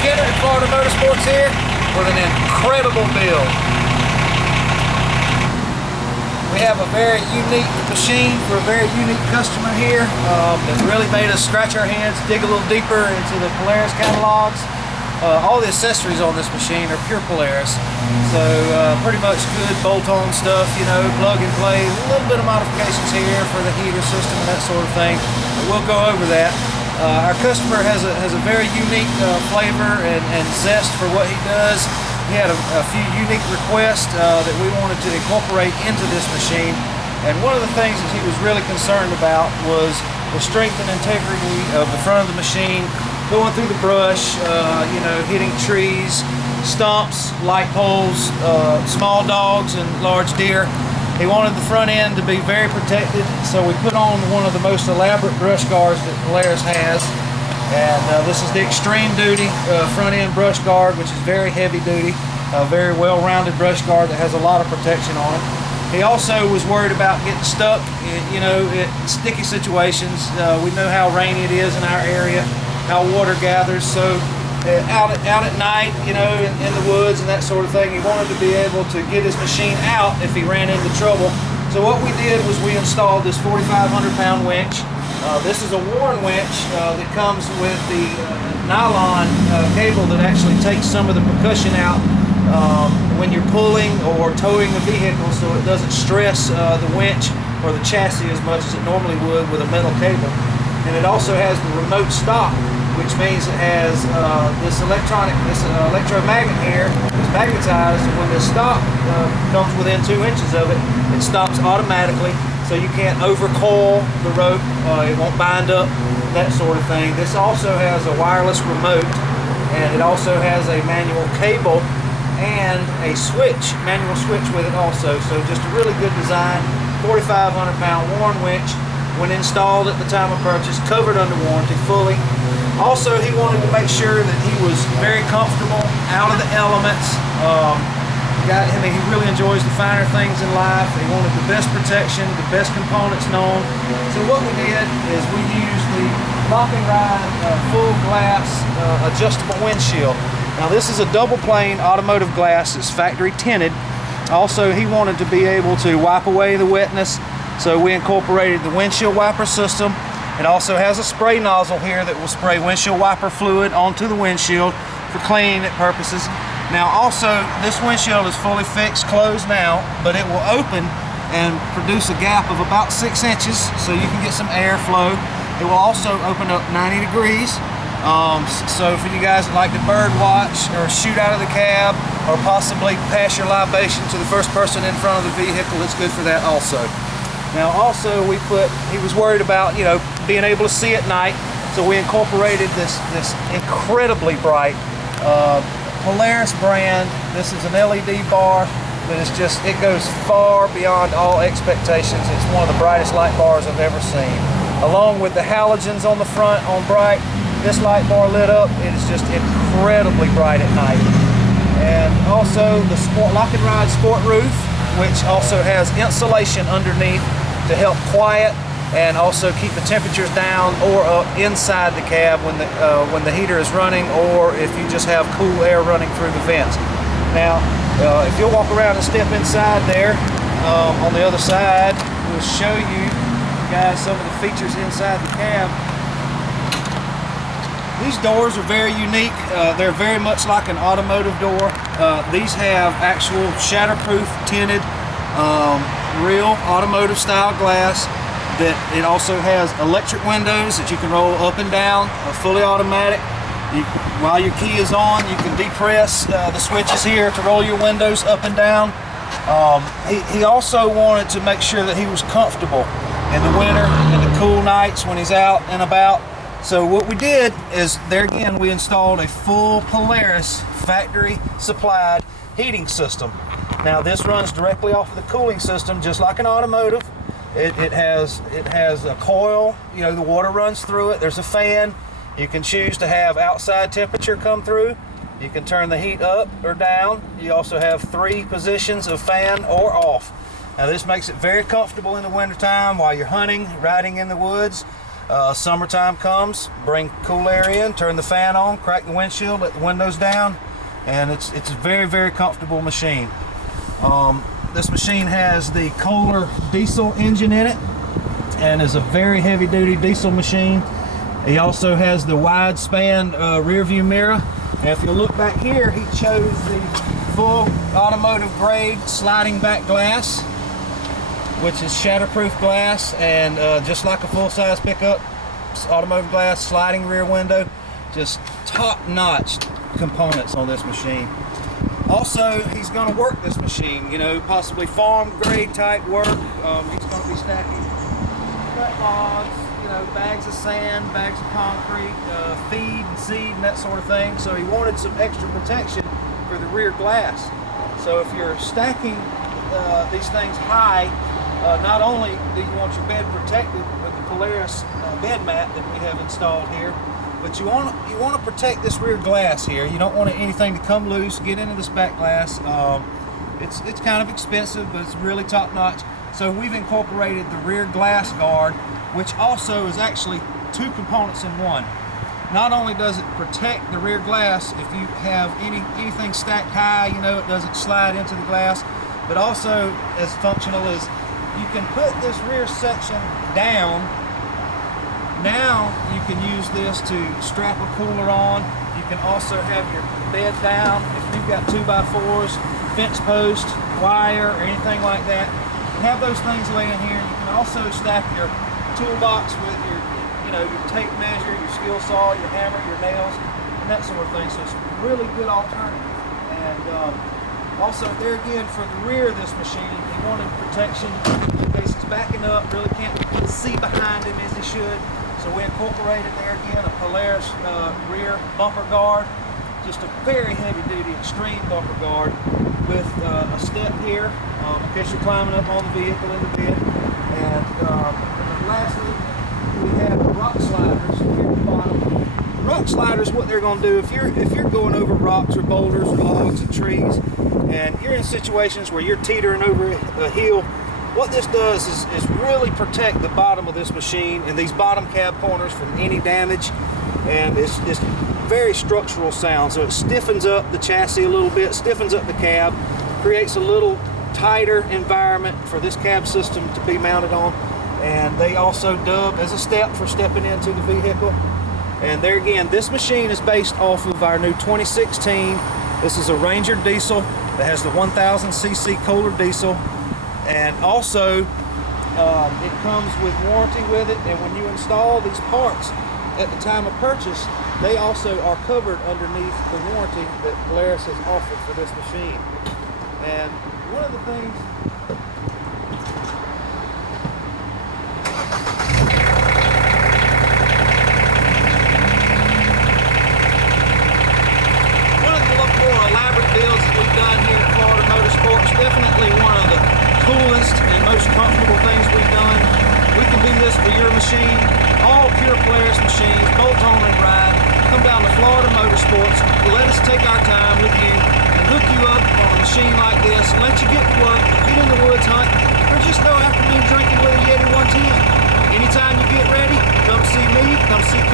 Kenner at Florida Motorsports here with an incredible build. We have a very unique machine for a very unique customer here that really made us scratch our heads, dig a little deeper into the Polaris catalogs. All the accessories on this machine are pure Polaris, so pretty much good bolt-on stuff, you know, plug and play, a little bit of modifications here for the heater system and that sort of thing, but we'll go over that. Our customer has a very unique flavor and zest for what he does. He had a few unique requests that we wanted to incorporate into this machine, and one of the things that he was really concerned about was the strength and integrity of the front of the machine, going through the brush, you know, hitting trees, stumps, light poles, small dogs and large deer. He wanted the front end to be very protected, so we put on one of the most elaborate brush guards that Polaris has. And this is the extreme duty front end brush guard, which is very heavy duty, a very well-rounded brush guard that has a lot of protection on it. He also was worried about getting stuck, you know, in sticky situations. We know how rainy it is in our area, how water gathers, so out at night, you know, in the woods and that sort of thing, he wanted to be able to get his machine out if he ran into trouble. So what we did was we installed this 4,500-pound winch. This is a Warren winch that comes with the nylon cable that actually takes some of the percussion out when you're pulling or towing a vehicle, so it doesn't stress the winch or the chassis as much as it normally would with a metal cable. And it also has the remote stop, which means it has this electromagnet here is magnetized, and when this stop comes within 2 inches of it, it stops automatically, so you can't overcoil the rope, it won't bind up, that sort of thing. This also has a wireless remote, and it also has a manual cable and a switch, manual switch with it also, so just a really good design. 4,500-pound Warren winch. When installed at the time of purchase, covered under warranty fully. Also, he wanted to make sure that he was very comfortable out of the elements. He really enjoys the finer things in life. He wanted the best protection, the best components known. So what we did is we used the lock and ride full glass adjustable windshield. Now this is a double plane automotive glass. It's factory tinted. Also, he wanted to be able to wipe away the wetness, so we incorporated the windshield wiper system. It also has a spray nozzle here that will spray windshield wiper fluid onto the windshield for cleaning purposes. Now also, this windshield is fully fixed, closed now, but it will open and produce a gap of about 6 inches so you can get some airflow. It will also open up 90 degrees. So for you guys that like to bird watch or shoot out of the cab or possibly pass your libation to the first person in front of the vehicle, it's good for that also. Now also he was worried about, you know, being able to see at night, so we incorporated this incredibly bright Polaris brand. This is an LED bar that is just, it goes far beyond all expectations. It's one of the brightest light bars I've ever seen. Along with the halogens on the front on bright, this light bar lit up, it is just incredibly bright at night. And also the lock and ride sport roof, which also has insulation underneath to help quiet and also keep the temperatures down or up inside the cab when the heater is running, or if you just have cool air running through the vents. Now, if you'll walk around and step inside there, on the other side, we'll show you guys some of the features inside the cab. These doors are very unique. They're very much like an automotive door. These have actual shatterproof tinted real automotive style glass. That it also has electric windows that you can roll up and down, fully automatic. While your key is on, you can depress the switches here to roll your windows up and down. He also wanted to make sure that he was comfortable in the winter and the cool nights when he's out and about. So what we did is, there again, we installed a full Polaris factory supplied heating system. Now this runs directly off of the cooling system, just like an automotive. It has a coil, you know, the water runs through it. There's a fan. You can choose to have outside temperature come through. You can turn the heat up or down. You also have 3 positions of fan or off. Now this makes it very comfortable in the wintertime while you're hunting, riding in the woods. Summertime comes, bring cool air in, turn the fan on, crack the windshield, let the windows down, and it's a very, very comfortable machine. This machine has the Kohler diesel engine in it and is a very heavy duty diesel machine. He also has the wide span rear view mirror. And if you look back here, he chose the full automotive grade sliding back glass, which is Shatterproof Glass, and just like a full-size pickup, automotive glass, sliding rear window, just top-notch components on this machine. Also, he's going to work this machine, you know, possibly farm grade type work. He's going to be stacking cut logs, you know, bags of sand, bags of concrete, feed and seed and that sort of thing. So he wanted some extra protection for the rear glass. So if you're stacking these things high, not only do you want your bed protected with the Polaris bed mat that we have installed here, but you want to protect this rear glass here. You don't want anything to come loose, get into this back glass. It's kind of expensive, but it's really top notch. So we've incorporated the rear glass guard, which also is actually two components in one. Not only does it protect the rear glass if you have anything stacked high, you know, it doesn't slide into the glass, but also as functional as you can put this rear section down. Now you can use this to strap a cooler on. You can also have your bed down. If you've got 2x4s, fence post, wire, or anything like that, you have those things laying here. You can also stack your toolbox with your, you know, your tape measure, your skill saw, your hammer, your nails, and that sort of thing. So it's a really good alternative. And also there again, for the rear of this machine, he wanted protection in case he's backing up, really can't see behind him as he should. So we incorporated there again a Polaris rear bumper guard, just a very heavy duty extreme bumper guard with a step here in case you're climbing up on the vehicle in the bed. And lastly, we have rock sliders here at the bottom. Rock sliders, what they're going to do, if you're going over rocks or boulders or logs and trees, and you're in situations where you're teetering over a hill, what this does is really protect the bottom of this machine and these bottom cab corners from any damage, and it's very structural sound. So it stiffens up the chassis a little bit, stiffens up the cab, creates a little tighter environment for this cab system to be mounted on, and they also dub as a step for stepping into the vehicle. And there again, this machine is based off of our new 2016. This is a Ranger diesel that has the 1000cc Kohler diesel. And also, it comes with warranty with it, and when you install these parts at the time of purchase, they also are covered underneath the warranty that Polaris has offered for this machine. And one of the things more elaborate builds that we've done here at Florida Motorsports, definitely one of the coolest and most comfortable things we've done. We can do this for your machine, all pure Polaris machines, bolt on and ride. Come down to Florida Motorsports, let us take our time with you and hook you up on a machine like this, and let you get to work, get in the woods hunt, or just go afternoon drinking with a Yeti 110. Anytime you get ready, come see me, come see